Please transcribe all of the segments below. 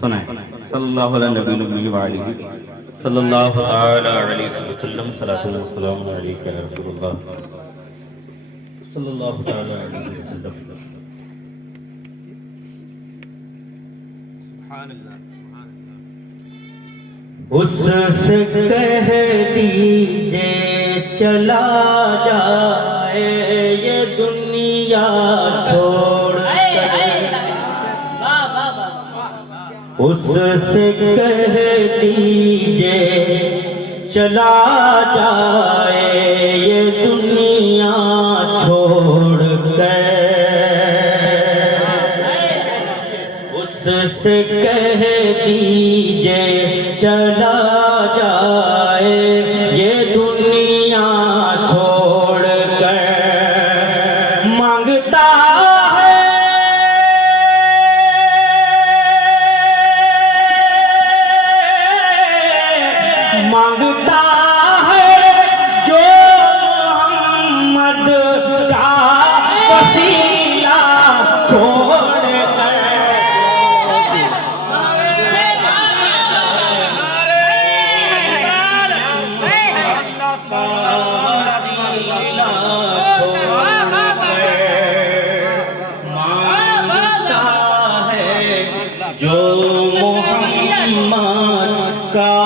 سنائیں صلی اللہ علیہ نبی وآلہ صلی اللہ تعالی علیہ وسلم صلاۃ و سلام علیک یا رسول اللہ صلی اللہ تعالی علیہ وسلم. اس سے کہہ دیجئے چلا جائے یہ دنیا چھوڑ کر. اس سے کہہ دیجئے چلا جائے یہ دنیا چھوڑ کر. اس سے کہہ دیجئے چلا جائے یہ دنیا چھوڑ کر. مانگتا مانگتا ہے جو محمد کا وسیلہ چھوڑ کر. مانگتا ہے جو محمد کا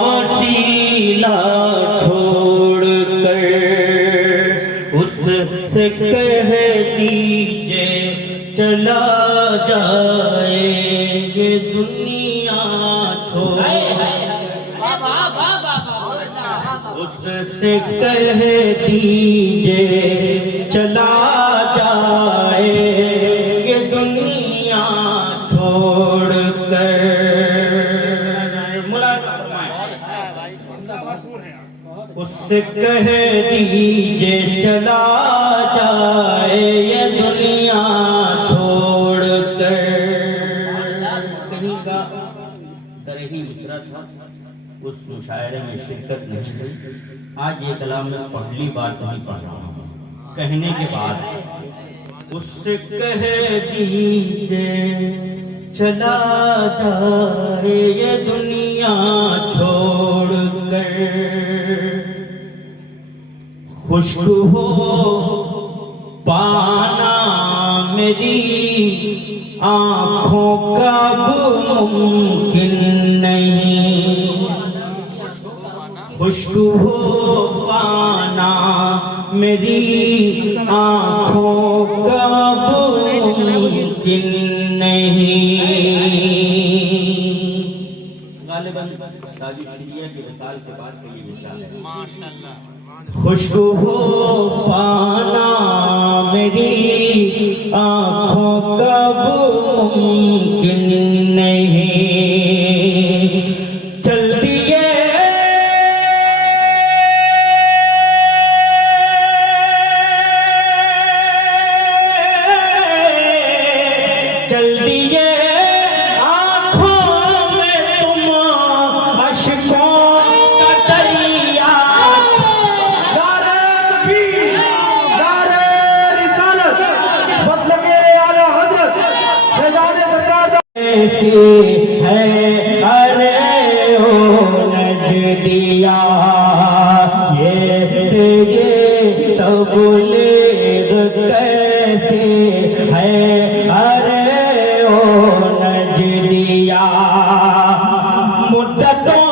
وسیلہ چھوڑ کر. اس سے کہہ دیجئے چلا جائے یہ دنیا چھوڑ. اس سے کہہ دیجئے چلا جائے یہ دنیا چھوڑ کر. اس سے کہہ دیجئے چلا جائے یہ دنیا چھوڑ کر. کہیں کا درہی مصرع تھا، اس مشاعرے میں شرکت نہیں ہوئی. آج یہ کلام میں پہلی بار نہیں پڑھ رہا ہوں. کہنے کے بعد اس سے کہہ دیجئے چلا جائے یہ دنیا چھوڑ کر. خشک ہو پانا میری آنکھوں کا ممکن نہیں. خشک ہو پانا میری آنکھوں کا ممکن نہیں. غالباً تاج الشریعہ کی وصال کے بعد کے لیے وصال ہے. خشک ہو پانا میری آنکھوں کا ممکن نہیں. چل دیے چل دیے آنکھوں میں تم اشکوں کا دریا. ایسی ہے ارے او نجدیا یہ تیرے تبلیغ کیسی ہے ارے او نجدیا. مدتوں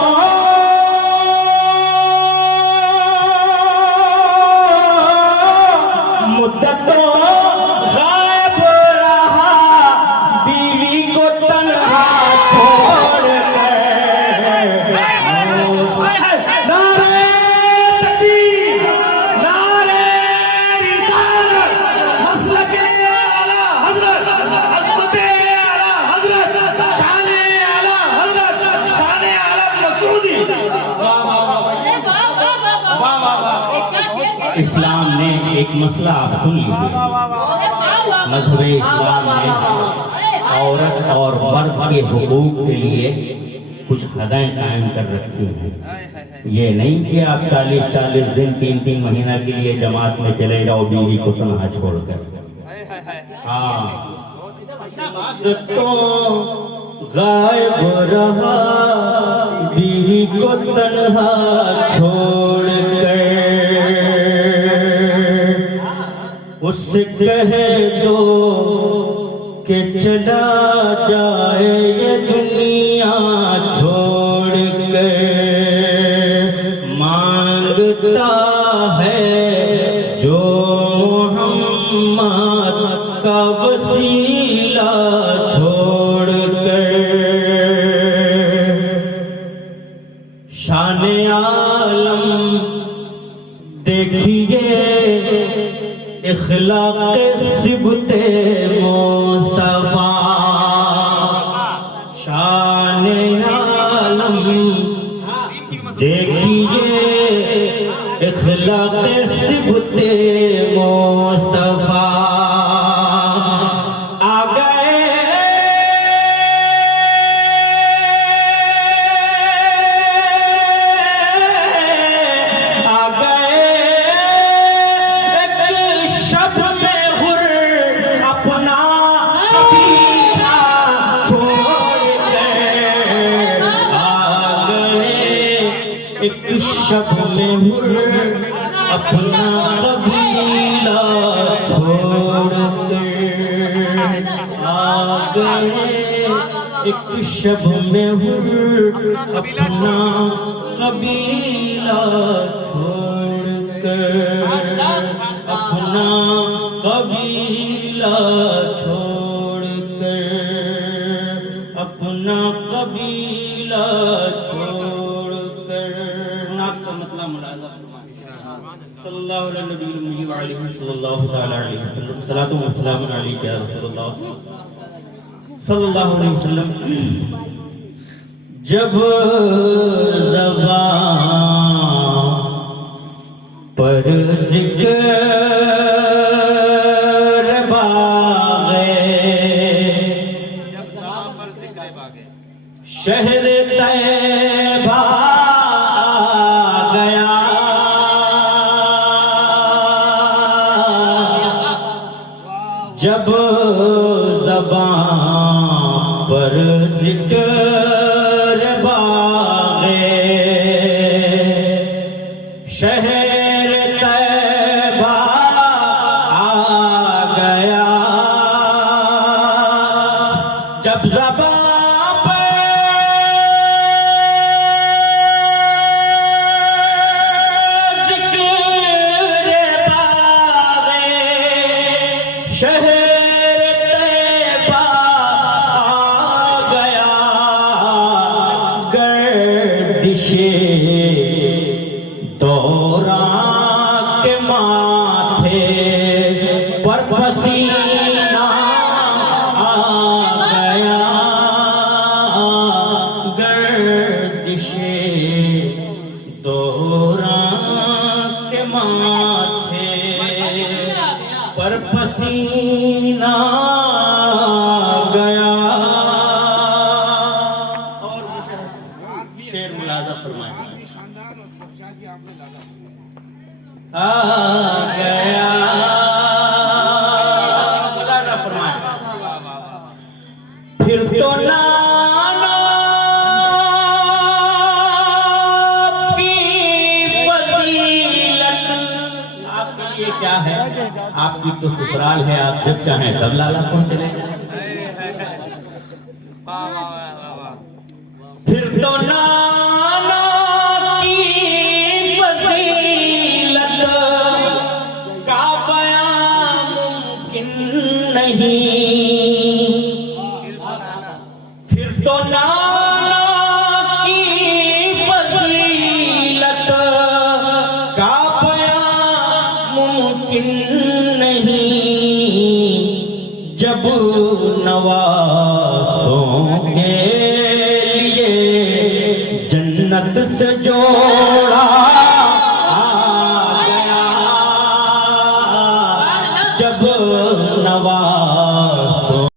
غائب رہا بیوی کو تنہا چھوڑ کر. نعرہ تکبیر، نعرہ رسالت، مسلک اعلی حضرت، عظمت اعلی حضرت، شان اعلی حضرت، شان عالم مسعودی. اسلام نے ایک مسئلہ آپ سن لیجیے. مذہب اسلام نے عورت اور مرد کے حقوق کے لیے کچھ حدیں قائم کر رکھی ہیں. یہ نہیں کہ آپ 40 دن 3 مہینہ کے لیے جماعت میں چلے جاؤ بیوی کو تنہا چھوڑ کر. ہاں غائب رہا بیوی کو تنہا چھوڑ کر، اس سے کہہ دو کہ چلا جائے یہ دنیا چھوڑ کر، مانگتا ہے جو محمد کا وسیلہ چھوڑ کر، شان عالم دیکھیے اخلاق صبت مصطفیٰ، شان عالم دیکھیے اخلاق صبت مصطفیٰ، آ گئے ایک شب میں ہر اپنا قبیلہ چھوڑ کر آ گئے، ایک شب میں ہر اپنا قبیلہ چھوڑ کر، اپنا قبیلہ چھوڑ کر، اپنا قبیلہ چھوڑ کر، نعت کا مطلب ملاحظہ فرمائیں۔ صلی اللہ علیہ نبی المی وعلیہ صلی اللہ تعالی علیہ وسلم، صلاۃ و سلام علیک یا رسول اللہ صلی اللہ علیہ وسلم۔ جب زبان پر ذکر باغے، شہر طیبہ گیا، جب زبان پر ذکر باغے شہر طیبہ آ گیا، جب زبان پر ذکر باغے شہر دوران کے ماتھے پر پسینہ آ گیا، گردش دوران کے ماتھے پر پسینہ گیا، اور شعر ملاحظہ فرمائیں۔ آ گیا مولانا فرمائیں، پھر تو نانا کی فضیلت آپ کے لیے کیا ہے، آپ کی تو سسرال ہے، آپ جب چاہیں تب لالا پور چلے جائیں، پھر تو نانا کی فضیلت کا بیان ممکن نہیں، پھر تو نانا کی فضیلت کا بیان ممکن نہیں، جب نوازوں کے لیے جنت سے